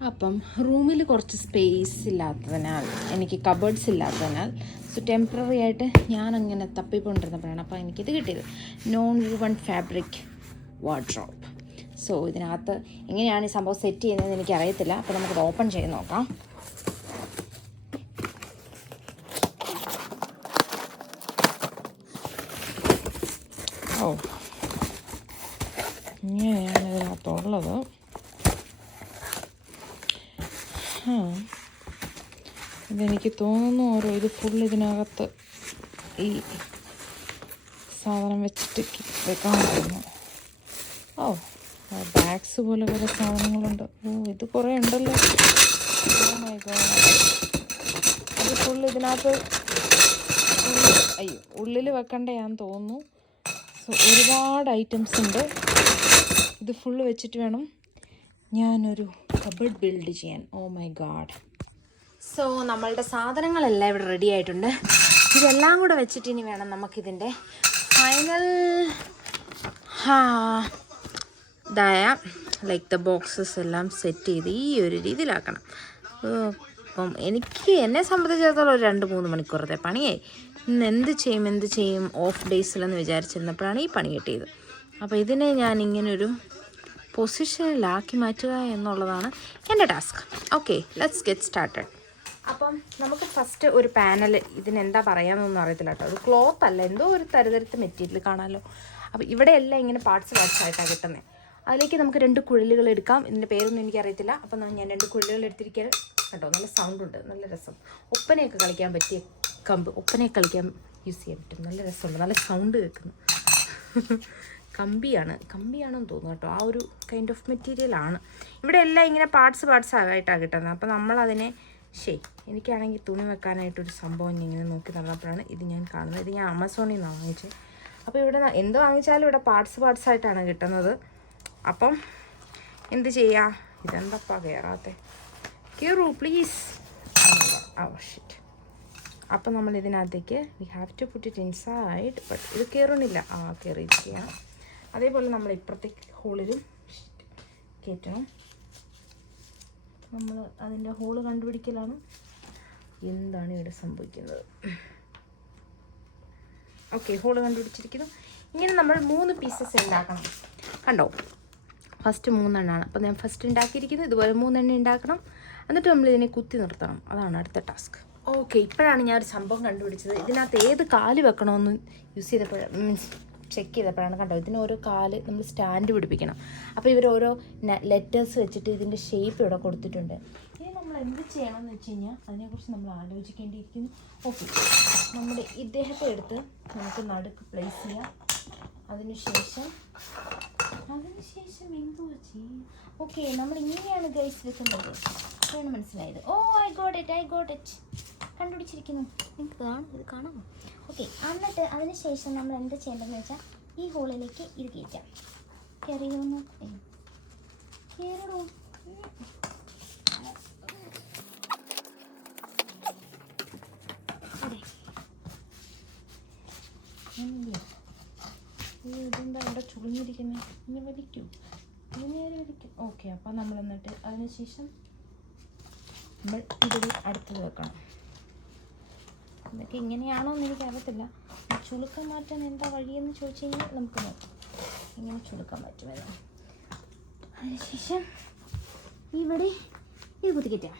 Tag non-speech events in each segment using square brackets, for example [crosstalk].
അപ്പം റൂമിൽ കുറച്ച് സ്പേസ് ഇല്ലാത്തതിനാൽ എനിക്ക് കബേർഡ്സ് ഇല്ലാത്തതിനാൽ സോ ടെമ്പററി ആയിട്ട് ഞാൻ അങ്ങനെ തപ്പിക്കൊണ്ടിരുന്നപ്പോഴാണ് അപ്പോൾ എനിക്കിത് കിട്ടിയത്. Non woven fabric wardrobe so ഇതിനകത്ത് എങ്ങനെയാണ് ഈ സംഭവം സെറ്റ് ചെയ്യുന്നത് എനിക്ക് അറിയത്തില്ല അപ്പോൾ നമുക്കത് ഓപ്പൺ ചെയ്ത് നോക്കാം. ഓ. ഇങ്ങനെയാണ് ഇതിനകത്തുള്ളത് ആ ഇതെനിക്ക് തോന്നുന്നു ഓരോ ഇത് ഫുൾ ഇതിനകത്ത് ഈ സാധനം വെച്ചിട്ട് വെക്കാൻ പറ്റുന്നു. ഓ ബാഗ്സ് പോലെ കുറേ സാധനങ്ങളുണ്ട്. ഓ ഇത് കുറേ ഉണ്ടല്ലോ. ഇത് ഫുൾ ഇതിനകത്ത് അയ്യോ ഉള്ളിൽ വെക്കണ്ടയാന്ന് തോന്നുന്നു. സോ ഒരുപാട് ഐറ്റംസ് ഉണ്ട്. ഇത് ഫുള്ള് വെച്ചിട്ട് വേണം ഞാനൊരു കബഡ് ബിൽഡ് ചെയ്യാൻ. ഓ മൈ ഗാഡ് സോ നമ്മളുടെ സാധനങ്ങളെല്ലാം ഇവിടെ റെഡി ആയിട്ടുണ്ട്. ഇതെല്ലാം കൂടെ വെച്ചിട്ട് ഇനി വേണം നമുക്കിതിന്റെ ഫൈനൽ ഇതായ ലൈക്ക് ദ ബോക്സസ് എല്ലാം സെറ്റ് ചെയ്ത് ഈ ഒരു രീതിയിലാക്കണം. അപ്പം എനിക്ക് എന്നെ സംബന്ധിച്ചിടത്തോളം ഒരു രണ്ട് മൂന്ന് മണിക്കൂറത്തെ പണിയായി. ഇന്ന് എന്ത് ചെയ്യും എന്ത് ചെയ്യും ഓഫ് ഡേയ്സിലെന്ന് വിചാരിച്ചിരുന്നപ്പോഴാണ് ഈ പണി കിട്ടിയത്. അപ്പോൾ ഇതിനെ ഞാൻ ഇങ്ങനൊരു പൊസിഷനിലാക്കി മാറ്റുക എന്നുള്ളതാണ് എന്റെ task. Okay let's get started അപ്പം നമുക്ക് ഫസ്റ്റ് ഒരു പാനൽ ഇതിനെന്താ പറയാമെന്നൊന്നും അറിയത്തില്ല കേട്ടോ. ഒരു ക്ലോത്ത് അല്ല എന്തോ ഒരു തരതരത്ത് മെറ്റീരിയൽ കാണാമല്ലോ അപ്പോൾ ഇവിടെയെല്ലാം ഇങ്ങനെ പാർട്സ് പാർട്സ് ആയിട്ടാണ് കിട്ടുന്നത് അതിലേക്ക് നമുക്ക് രണ്ട് കുഴലുകൾ എടുക്കാം. ഇതിന്റെ പേരൊന്നും എനിക്കറിയത്തില്ല. അപ്പം ഞാൻ രണ്ട് കുഴലുകൾ എടുത്തിരിക്കാൻ കേട്ടോ നല്ല സൗണ്ട് ഉണ്ട്. നല്ല രസം. ഒപ്പനയൊക്കെ കളിക്കാൻ പറ്റിയ കമ്പ്. ഒപ്പനയൊക്കെ കളിക്കാൻ യൂസ് ചെയ്യാൻ പറ്റും. നല്ല രസമുണ്ട്. നല്ല സൗണ്ട് കേൾക്കുന്നു. കമ്പിയാണ്. കമ്പിയാണെന്ന് തോന്നുന്നു കേട്ടോ. ആ ഒരു കൈൻഡ് ഓഫ് മെറ്റീരിയൽ ആണ്. ഇവിടെ എല്ലാം ഇങ്ങനെ പാർട്സ് പാർട്സ് ആയിട്ടാണ് കിട്ടുന്നത്. അപ്പോൾ നമ്മളതിനെ ശരി എനിക്കാണെങ്കിൽ തുണി വെക്കാനായിട്ടൊരു സംഭവം ഇങ്ങനെ നോക്കി നടന്നപ്പോഴാണ് ഇത് ഞാൻ കാണുന്നത്. ഇത് ഞാൻ ആമസോണിൽ നിന്ന് വാങ്ങിച്ചത്. അപ്പോൾ ഇവിടെ എന്ത് വാങ്ങിച്ചാലും ഇവിടെ പാർട്സ് പാർട്സ് ആയിട്ടാണ് കിട്ടുന്നത്. അപ്പം എന്ത് ചെയ്യാ? ഇതെന്തപ്പാ കയറാത്തെ കയറൂ പ്ലീസ് ആവശ്യം അപ്പം നമ്മൾ ഇതിനകത്തേക്ക് we have to put it inside but ഇത് കയറുന്നില്ല ആ കയറിയിരിക്കുകയാണ് അതേപോലെ നമ്മൾ ഇപ്പുറത്തേക്ക് ഹോളിലും കയറ്റണം നമ്മൾ അതിന്റെ ഹോൾ കണ്ടുപിടിക്കലാണ് എന്താണ് ഇവിടെ സംഭവിക്കുന്നത്. ഓക്കെ ഹോൾ കണ്ടുപിടിച്ചിരിക്കുന്നു. ഇങ്ങനെ നമ്മൾ മൂന്ന് പീസസ് ഉണ്ടാക്കണം. കണ്ടോ? ഫസ്റ്റ് മൂന്നെണ്ണമാണ് അപ്പോൾ ഞാൻ ഫസ്റ്റ് ഉണ്ടാക്കിയിരിക്കുന്നത് ഇതുപോലെ മൂന്നെണ്ണം ഉണ്ടാക്കണം. എന്നിട്ട് നമ്മൾ ഇതിനെ കുത്തി നിർത്തണം. അതാണ് അടുത്ത ടാസ്ക് ഓക്കെ ഇപ്പോഴാണ് ഞാൻ ഒരു സംഭവം കണ്ടുപിടിച്ചത്. ഇതിനകത്ത് ഏത് കാൽ വെക്കണമെന്ന് യൂസ് ചെയ്തപ്പോഴാണ്. മീൻസ് ചെക്ക് ചെയ്തപ്പോഴാണ് കണ്ടോ ഇതിന് ഓരോ കാൽ നമ്മൾ സ്റ്റാൻഡ് പിടിപ്പിക്കണം. അപ്പോൾ ഇവർ ഓരോ ലെറ്റേഴ്സ് വെച്ചിട്ട് ഇതിന്റെ ഷേപ്പ് ഇവിടെ കൊടുത്തിട്ടുണ്ട്. ഇനി നമ്മൾ എന്ത് ചെയ്യണമെന്ന് വെച്ച് കഴിഞ്ഞാൽ അതിനെക്കുറിച്ച് നമ്മൾ ആലോചിക്കേണ്ടിയിരിക്കുന്നു. ഓക്കെ നമ്മുടെ ഇദ്ദേഹത്തെ എടുത്ത് നമുക്ക് നടുക്ക് പ്ലേസ് ചെയ്യാം. അതിനുശേഷം അതിനുശേഷം എന്തോ ചെയ്യും. ഓക്കെ നമ്മൾ ഇങ്ങനെയാണ് ഗൈസ് വെക്കുന്നത്. മനസ്സിലായത്. ഓ I got it I got it കണ്ടുപിടിച്ചിരിക്കുന്നു. നിങ്ങൾക്ക് കാണും ഇത് കാണാമോ ഓക്കെ എന്നിട്ട് അതിന് ശേഷം നമ്മൾ എന്ത് ചെയ്യേണ്ടതെന്ന് വെച്ചാൽ ഈ ഹോളിലേക്ക് ഇത് കയറ്റാം. കയറിയൊന്ന് കയറോ അതെ. ഇല്ലേ? അയ്യോ, ഇതെന്താ ഇവിടെ ചുളിഞ്ഞിരിക്കുന്നത് ഇനി വലിക്കൂ. ഇനി വലിക്കും. ഓക്കെ അപ്പം നമ്മൾ എന്നിട്ട് അതിനുശേഷം നമ്മൾ ഇതിൽ അടുത്തത് വെക്കണം. ഇതൊക്കെ ഇങ്ങനെയാണോ എന്ന് എനിക്ക് അറിയത്തില്ല ചുളുക്കം മാറ്റാൻ എന്താ വഴിയെന്ന് ചോദിച്ചു കഴിഞ്ഞാൽ നമുക്ക് നോക്കാം. എങ്ങനെ ചുളുക്കാൻ പറ്റുമെന്ന് അതിനുശേഷം ഇവിടെ ഇത് കുത്തിക്കറ്റാം.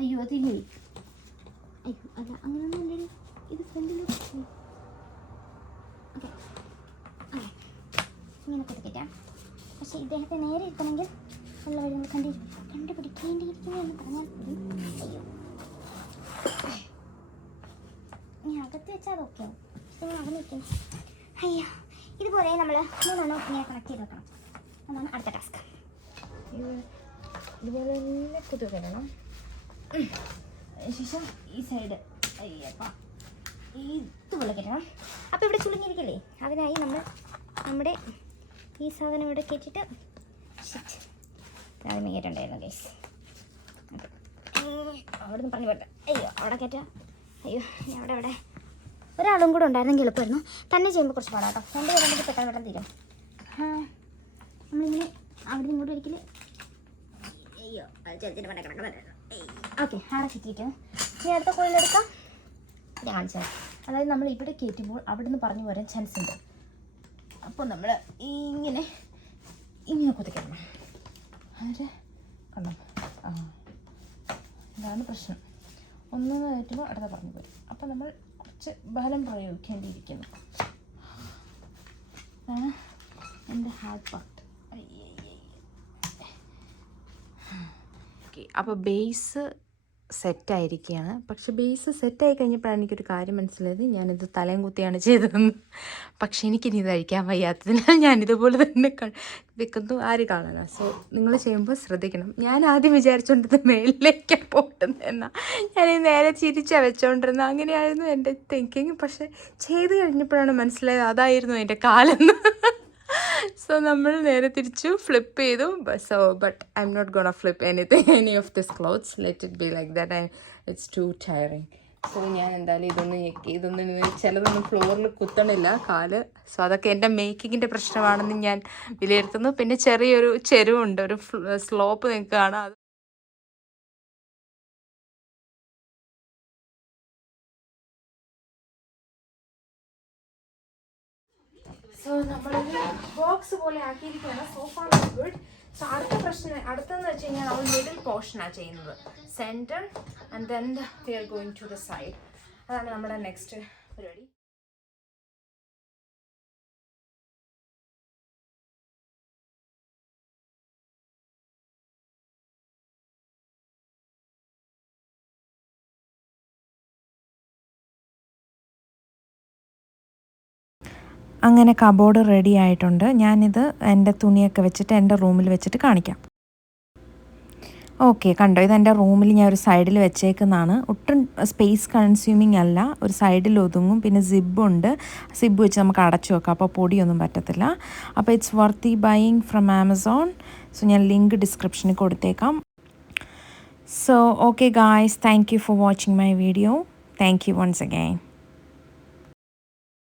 അയ്യോ അതില്ലേ അയ്യോ അല്ല അങ്ങനെയൊന്നും ഇല്ലടി. ഇത് ഫ്രണ്ടിൽ ഓക്കെ. ഇങ്ങനെ കുത്തിക്കറ്റാം. പക്ഷേ ഇദ്ദേഹത്തെ നേരെ എത്തണമെങ്കിൽ ഉള്ള വഴി നമ്മൾ കണ്ടി കണ്ടുപിടിക്കേണ്ടിയിരിക്കുന്നു എന്ന് പറഞ്ഞാൽ അയ്യോ. അകത്ത് വെച്ചാൽ അത് ഓക്കെ പക്ഷേ അത് വെക്കും അയ്യോ ഇതുപോലെ നമ്മൾ മൂന്നെണ്ണം ഇങ്ങനെ കണക്ട് ചെയ്ത് വെക്കണം. അതാണ് അടുത്ത ടാസ്ക് ഇതുപോലെ തന്നെ കുത്തി വരണം ശേഷം ഈ സൈഡ് അയ്യപ്പം ഇതുപോലെ കയറ്റണം അപ്പോൾ ഇവിടെ ചുളിഞ്ഞിരിക്കില്ലേ? അതിനായി നമ്മൾ നമ്മുടെ ഈ സാധനം ഇവിടെ കയറ്റിയിട്ട് ഷിറ്റ് ആദ്യം കയറ്റണ്ടായിരുന്നു ഗൈസ് അവിടെ നിന്ന് പറഞ്ഞു പോട്ടെ അയ്യോ അവിടെ കയറ്റാം അയ്യോ ഞാൻ അവിടെ അവിടെ. ഒരാളും കൂടെ ഉണ്ടായിരുന്നെങ്കിൽ എളുപ്പമായിരുന്നു. തന്നെ ചെയ്യുമ്പോൾ കുറച്ച് പാടാട്ടോ രണ്ട് പേരും പെട്ടെന്ന് പെട്ടെന്ന് തീരും. നമ്മളിങ്ങനെ അവിടെ ഇങ്ങോട്ട് ഒരിക്കൽ അയ്യോ ചെറുതിന് പണ്ട കിടക്കുന്നുണ്ടായിരുന്നു ഓക്കെ ആടെ കിട്ടിയിട്ട് ഇനി അടുത്ത കോഴിലെടുക്കാം ഞാൻ അതായത് നമ്മൾ ഇവിടെ കയറ്റുമ്പോൾ അവിടെ നിന്ന് പറഞ്ഞു വരാൻ ചാൻസ് ഉണ്ട്. അപ്പോൾ നമ്മൾ ഇങ്ങനെ ഇങ്ങനെ കുത്തിക്കണം അതെ കണ്ടോ? ആ. ഇതാണ് പ്രശ്നം. ഒന്ന് കയറ്റുമ്പോൾ അടുത്ത പറഞ്ഞു വരും അപ്പോൾ നമ്മൾ കുറച്ച് ബലം പ്രയോഗിക്കേണ്ടിയിരിക്കുന്നു. എന്റെ ഹാർഡ് പാർട്ട് ഓക്കെ അപ്പോൾ ബേസ് സെറ്റായിരിക്കുകയാണ് പക്ഷെ ബേസ് സെറ്റായി കഴിഞ്ഞപ്പോഴാണ് എനിക്കൊരു കാര്യം മനസ്സിലായത്. ഞാനിത് തലയും കുത്തിയാണ് ചെയ്തതെന്ന്. പക്ഷെ എനിക്കിനി ഇത് അഴിക്കാൻ വയ്യാത്തതിനാൽ ഞാനിതുപോലെ തന്നെ വെക്കുന്നു. ആര് കാണാനാ സോ നിങ്ങൾ ചെയ്യുമ്പോൾ ശ്രദ്ധിക്കണം. ഞാൻ ആദ്യം വിചാരിച്ചുകൊണ്ടിരുന്ന മേളിലേക്കാണ് പോട്ടുന്നത് എന്നാൽ ഞാൻ നേരെ ചിരിച്ചാണ് വെച്ചോണ്ടിരുന്നത് അങ്ങനെയായിരുന്നു എന്റെ തിങ്കിങ് പക്ഷെ ചെയ്ത് കഴിഞ്ഞപ്പോഴാണ് മനസ്സിലായത് അതായിരുന്നു എന്റെ കാലെന്ന്. [laughs] സോ നമ്മൾ നേരെ തിരിച്ചു. ഫ്ലിപ്പ് ചെയ്തു. So but I'm not gonna flip anything any of this clothes let it be like that I it's too tiring so ഞാൻ എന്തായാലും ഇതൊന്ന് ഇതൊന്നും ചിലതൊന്നും ഫ്ലോറിൽ കുത്തണില്ല. കാൽ. സോ അതൊക്കെ എന്റെ മേക്കിങ്ങിന്റെ പ്രശ്നമാണെന്ന് ഞാൻ വിലയിരുത്തുന്നു. പിന്നെ ചെറിയൊരു ചെരുവുണ്ട്. ഒരു സ്ലോപ്പ് നിങ്ങൾക്ക് കാണാം. സോ നമ്മളൊരു ബോക്സ് പോലെ ആക്കിയിരിക്കുകയാണ്. സോഫ ഗുഡ് സോ അടുത്ത പ്രശ്നം അടുത്തെന്ന് വെച്ച് കഴിഞ്ഞാൽ നമ്മൾ മിഡിൽ പോർഷനാണ് ചെയ്യുന്നത്. Centre and then are going to the side അതാണ് നമ്മുടെ നെക്സ്റ്റ് പരിപാടി. അങ്ങനെ കബോർഡ് റെഡി ആയിട്ടുണ്ട്. ഞാനിത് എന്റെ തുണിയൊക്കെ വെച്ചിട്ട് എന്റെ റൂമിൽ വെച്ചിട്ട് കാണിക്കാം. ഓക്കെ കണ്ടോ? ഇത് എന്റെ റൂമിൽ ഞാൻ ഒരു സൈഡിൽ വെച്ചേക്കുന്നതാണ്. ഒട്ടും സ്പേസ് കൺസ്യൂമിങ് അല്ല. ഒരു സൈഡിൽ ഒതുങ്ങും. പിന്നെ സിബുണ്ട് സിബ് വെച്ച് നമുക്ക് അടച്ചു വെക്കാം. അപ്പോൾ പൊടിയൊന്നും പറ്റത്തില്ല. അപ്പോൾ it's worthy buying from Amazon so ഞാൻ ലിങ്ക് ഡിസ്ക്രിപ്ഷനിൽ കൊടുത്തേക്കാം. So okay guys thank you for watching my video thank you once again